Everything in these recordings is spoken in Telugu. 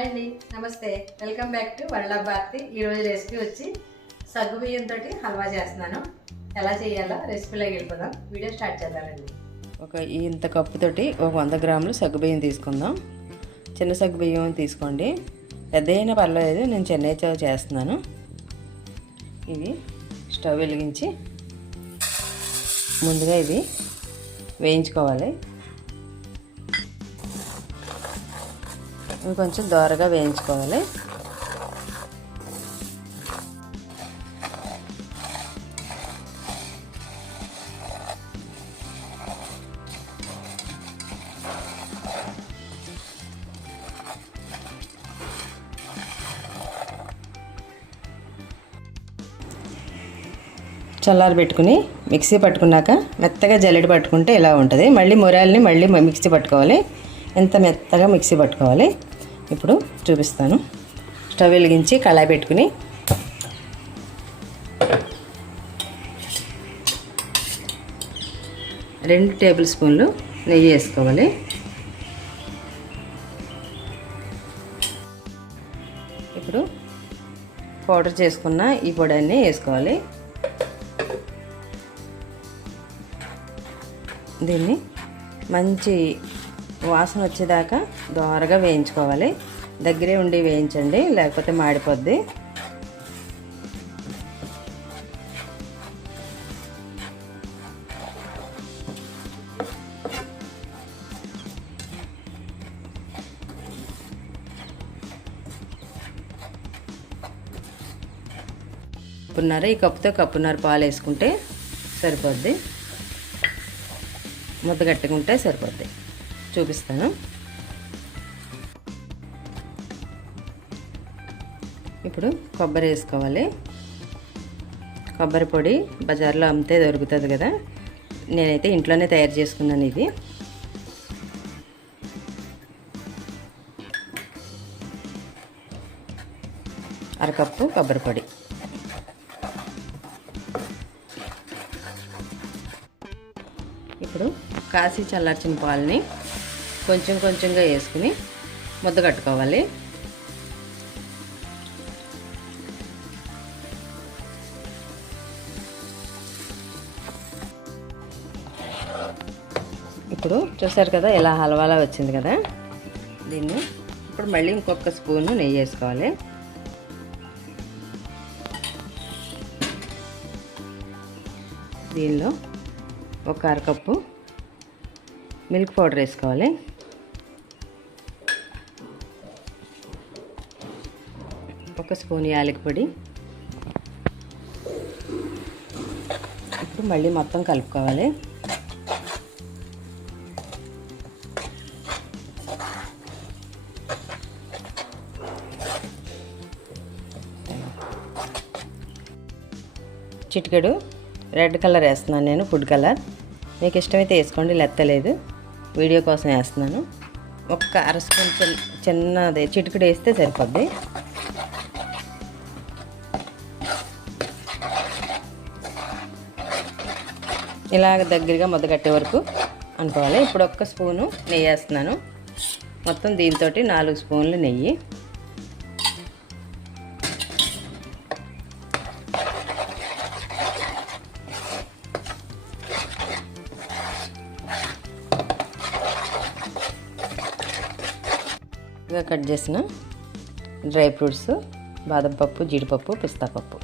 హాయ్ అండి, నమస్తే. Welcome back to world of Bharati. ఈరోజు రెసిపీ వచ్చి సగ్గు బియ్యంతో హల్వా చేస్తున్నాను. ఎలా చేయాలో రెసిపీలోకి వెళ్ళిపోదాం. వీడియో స్టార్ట్ చేద్దామండి. ఇంత కప్పుతోటి ఒక 100 గ్రాములు సగ్గు బియ్యం తీసుకుందాం. చిన్న సగ్గు బియ్యం తీసుకోండి, పెద్ద అయినా పర్వాలేదు. నేను చెన్నైతో చేస్తున్నాను. ఇవి స్టవ్ వెలిగించి ముందుగా ఇవి వేయించుకోవాలి. ఇవి కొంచెం దోరగా వేయించుకోవాలి. చల్లారి పెట్టుకుని మిక్సీ పట్టుకున్నాక మెత్తగా జల్లెడ పట్టుకుంటే ఇలా ఉంటుంది. మళ్ళీ మురాల్ని మళ్ళీ మిక్సీ పట్టుకోవాలి. ఎంత మెత్తగా మిక్సీ పట్టుకోవాలి ఇప్పుడు చూపిస్తాను. స్టవ్ వెలిగించి కళాయి పెట్టుకుని రెండు టేబుల్ స్పూన్లు నెయ్యి వేసుకోవాలి. ఇప్పుడు పౌడర్ చేసుకున్న ఈ పొడిని వేసుకోవాలి. దీన్ని మంచి వాసన వచ్చేదాకా దోరగా వేయించుకోవాలి. దగ్గరే ఉండి వేయించండి, లేకపోతే మాడిపోద్ది. కప్పున్నర, ఈ కప్పుతో కప్పున్నర పాలు వేసుకుంటే సరిపోద్ది. ముద్ద కట్టుకుంటే సరిపోద్ది. చూపిస్తాను. ఇప్పుడు కొబ్బరి వేసుకోవాలి. కొబ్బరి పొడి బజార్లో అమ్మితే దొరుకుతుంది కదా, నేనైతే ఇంట్లోనే తయారు చేసుకున్నాను. ఇది అరకప్పు కొబ్బరి పొడి. ఇప్పుడు కాసి చల్లార్చిన పాలని కొంచెం కొంచెంగా వేసుకుని ముద్ద కట్టుకోవాలి. ఇప్పుడు చూసారు కదా, ఇలా హల్వాలా వచ్చింది కదా. దీన్ని ఇప్పుడు మళ్ళీ ఇంకొక స్పూను నెయ్యి వేసుకోవాలి. దీనిలో ఒక అరకప్పు మిల్క్ పౌడర్ వేసుకోవాలి. ఒక స్పూన్ యాలకి పొడి. ఇప్పుడు మళ్ళీ మొత్తం కలుపుకోవాలి. చిటికెడు రెడ్ కలర్ వేస్తున్నాను నేను, ఫుడ్ కలర్. మీకు ఇష్టమైతే వేసుకోండి, లెత్తలేదు. వీడియో కోసం వేస్తున్నాను. ఒక్క అర స్పూన్ చిన్నది చిటికెడు వేస్తే సరిపోద్ది. ఇలాగ దగ్గరగా ముద్ద కట్టే వరకు అనుకోవాలి. ఇప్పుడు ఒక్క స్పూను నెయ్యి వేస్తున్నాను. మొత్తం దీంతో 4 స్పూన్లు నెయ్యి. ఇక కట్ చేసిన డ్రై ఫ్రూట్స్, బాదం పప్పు, జీడిపప్పు, పిస్తా పప్పు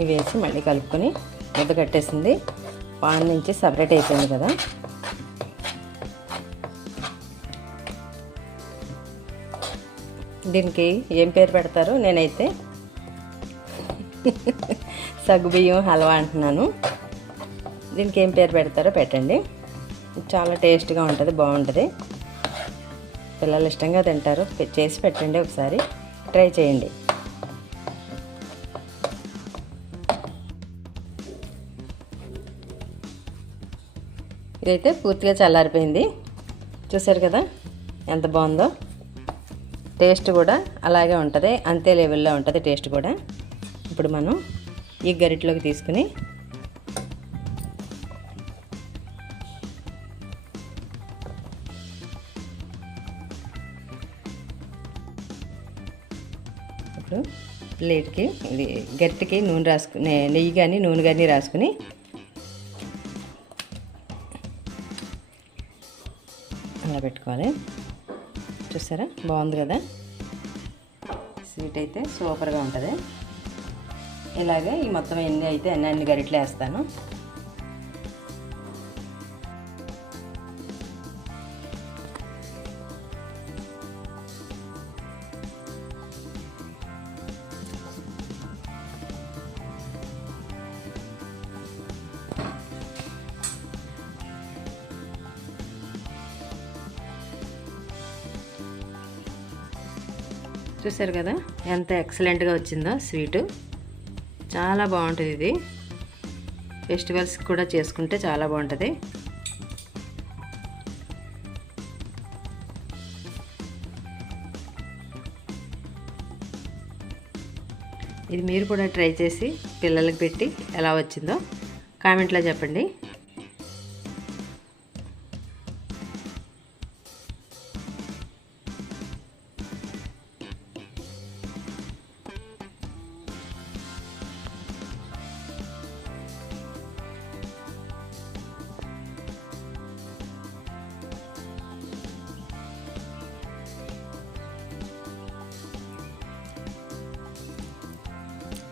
ఇవి వేసి మళ్ళీ కలుపుకొని ముద్ద కట్టేసింది. పాన్ నుంచి సపరేట్ అయిపోయింది కదా. దీనికి ఏం పేరు పెడతారో, నేనైతే సగ్గుబియ్యం హల్వా అంటున్నాను. దీనికి ఏం పేరు పెడతారో పెట్టండి. చాలా టేస్ట్గా ఉంటుంది, బాగుంటుంది. పిల్లలు ఇష్టంగా తింటారు. చేసి పెట్టండి, ఒకసారి ట్రై చేయండి. ఇదైతే పూర్తిగా చల్లారిపోయింది. చూసారు కదా ఎంత బాగుందో. టేస్ట్ కూడా అలాగే ఉంటుంది, అంతే లెవెల్లో ఉంటుంది టేస్ట్ కూడా. ఇప్పుడు మనం ఈ గరిటలోకి తీసుకుని ప్లేట్కి ఇది గట్టికి నూనె రాసుకుని నెయ్యి కానీ నూనె కానీ రాసుకుని అలా పెట్టుకోవాలి. చూసారా బాగుంది కదా, స్వీట్ అయితే సూపర్గా ఉంటుంది. ఇలాగే ఈ మొత్తం ఎన్ని అయితే అన్ని గరిటెలు వేస్తాను. చూసారు కదా ఎంత ఎక్సలెంట్గా వచ్చిందో స్వీటు. చాలా బాగుంటుంది ఇది, ఫెస్టివల్స్కి కూడా చేసుకుంటే చాలా బాగుంటుంది. ఇది మీరు కూడా ట్రై చేసి పిల్లలకి పెట్టి ఎలా వచ్చిందో కామెంట్లో చెప్పండి.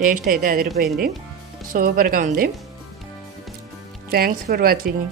టేస్ట్ అయితే అదిరిపోయింది, సూపర్గా ఉంది. Thanks for watching.